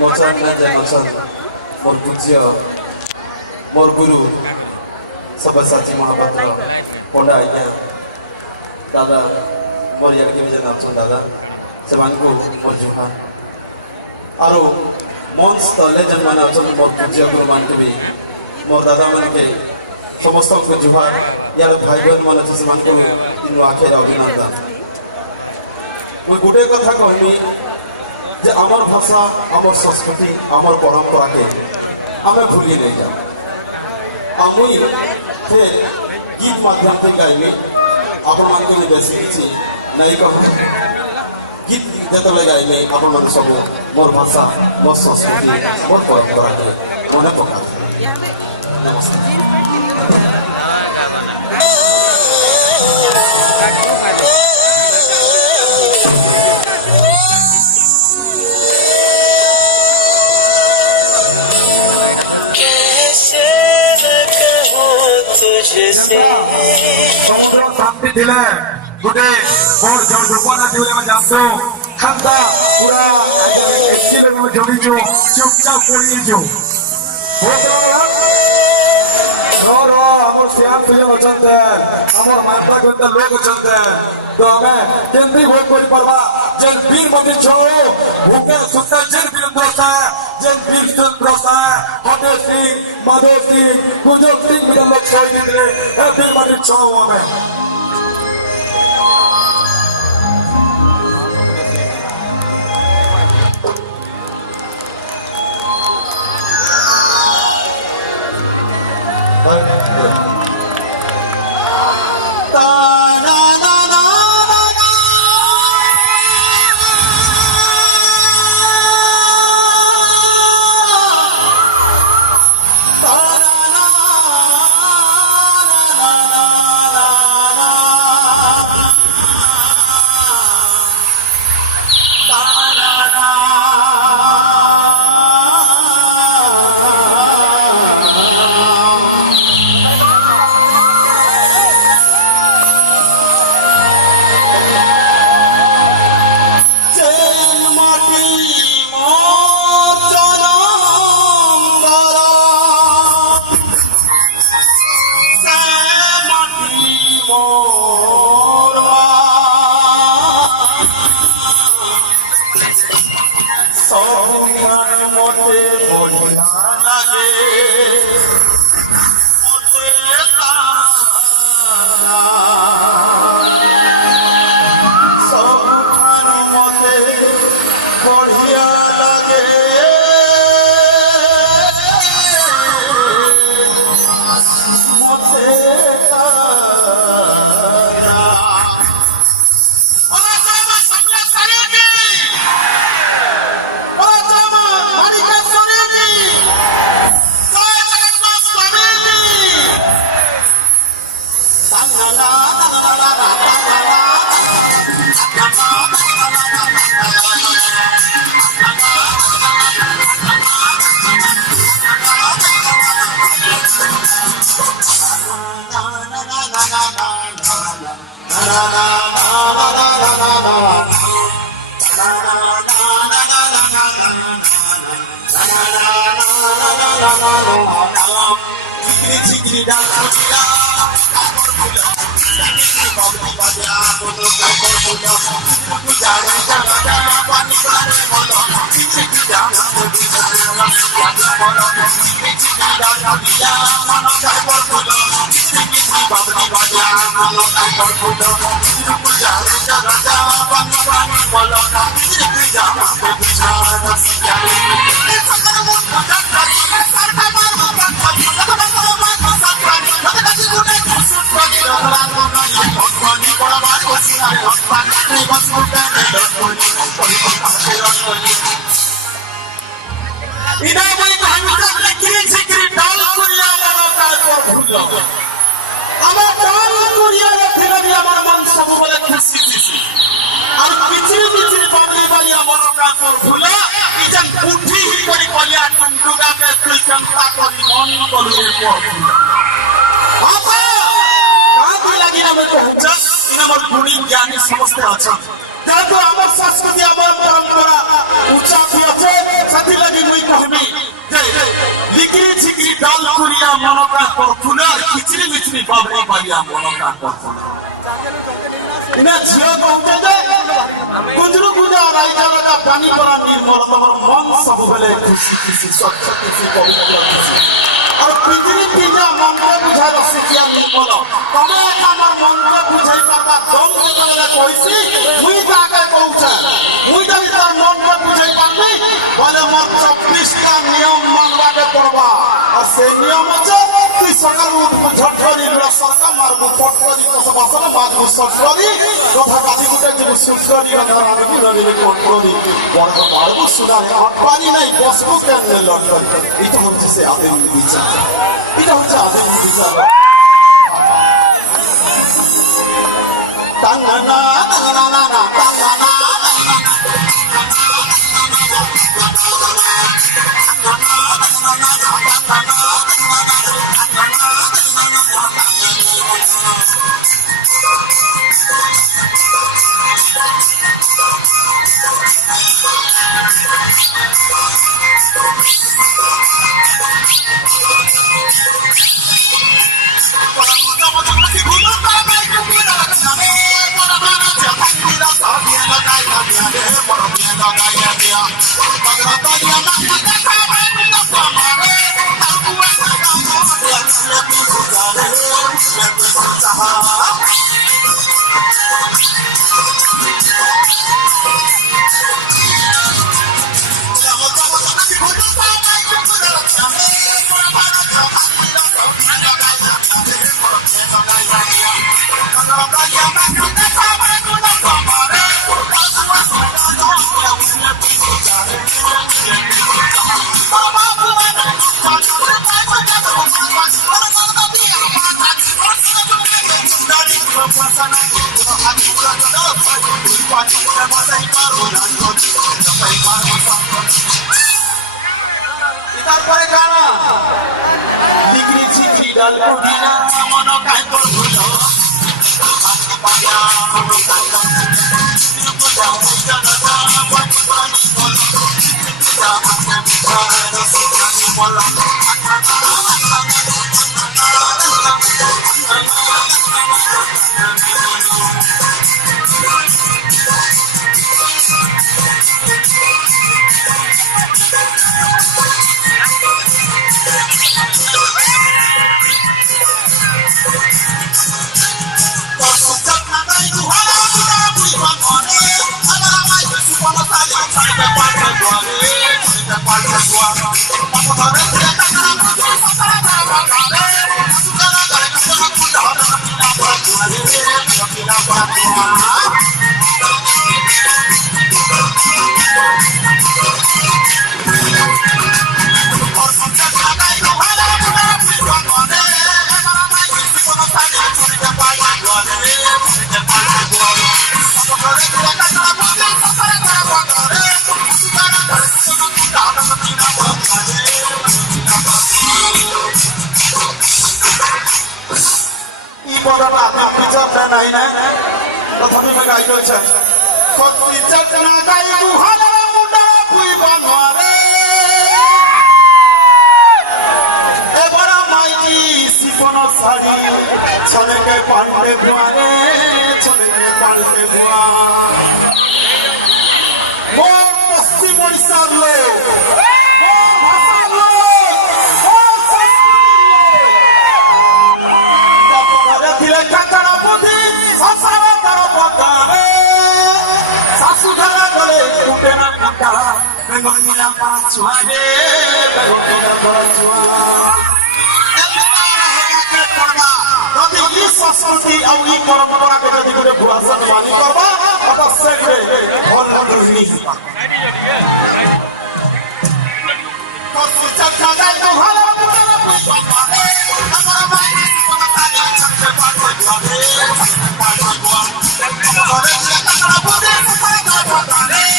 मचान न जाए मचान मोर पूज्य मोर गुरु सब्यसाची महापात्र पंडा आज्ञा दादा मोर यार के जन अच्छा दादा से मोर जुहार आरो मंच तले जन मान अच्छा मोर पूज्य गुरु मान के भी मोर दादा मान के समस्त को जुहार यार भाई बहन मान अच्छे से आखे अभिनंदन मुझे गोटे कथा कहमी जे आमर भाषा आमर संस्कृति आमर परंपरा के आम भूली नहीं जाओ मुई गीत माध्यम से गाइमी आपण मान बेसी किसी नहीं कह गीत जो गाइमी आपण मान सब मोर भाषा मोर संस्कृति मोर परंपरा के मन पका शांति दिले गुटे और जड़ दुपना दिले में जासो खंदा पूरा एक्चुअली में जोड़ी जो चुपचाप पड़ी जो रो हमर श्याम सुजन अछंते हमर मात्रा गंदा लोग अछंते तो हमें केंद्री भोग करि परबा जन वीर मति छो भूखे सुता जन वीर दोसा जन वीर चंद्रसा हटे सिंह माधव सिंह कुंजल सिंह बिना लोग सोई दिले ए वीर मति छो हमें समस्त अच्छा संस्कृति लिकरी छिकरी डाल कुलिया मनोका पर फुलार खिचड़ी मिचड़ी बाबरी बालिया मनोका पर इना झियो कहते जे गुंजरू गुंजा राइजा राजा पानी परा निर्मल तमर मन सब बेले खुशी खुशी स्वच्छ खुशी पवित्र खुशी और पिंजरी पिंजा मन के बुझाय रसिकिया निर्मल तमे हमर मन के बुझाय पाता दम करे कइसी मुई जाके कहउछा मुई जब तार मन के बुझाय पाबी बोले मोर 24 टा नियम मानवा के पड़बा और से नियम আছে তুই সকাল উঠবু ঝটঝড়ি লড়া সরকার মারবু পটকরি তো বাসনা মারবু সটকরি কথা কাটি গুটে যে সুটকরি রাধা রাধি রাধি পটকরি বড় মারবু সুদারে পানি নাই বসবু কেন লটকরি এটা হচ্ছে সে আদেম বিচার এটা হচ্ছে আদেম বিচার তাঙ্গানা তাঙ্গানা না তাঙ্গানা তারপরে গানা লিকরি ঝিকরি ডাল কুড়িনা মন কাই তোর ভুলো পায়া মন কাই তোর ভুলো যাও জানা পানি পানি বলো যা আপনা বিছানা সিখানি বলো नहीं ना तथापि मैं गाई रही खसी चटना गाई गुहाला मुंडा कुई बनवारे ए बड़ा माइजी सिपन साड़ी छने के पांडे भुआरे छने के पांडे भुआ मोर पश्चिम ओडिसा लो Bengoknya pacuane, bengoknya pacuane. Nanti ini sanskruti atau ini परंपरा kita di mana bahasa Bali korba atau segre hal ini. Kau sejak kapan kau halau bukan bukan apa? Apa lagi sekolah saja sampai pada hari pada bulan. Kalau dia tak apa dia tak apa dia.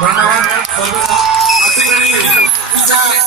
धन्यवाद.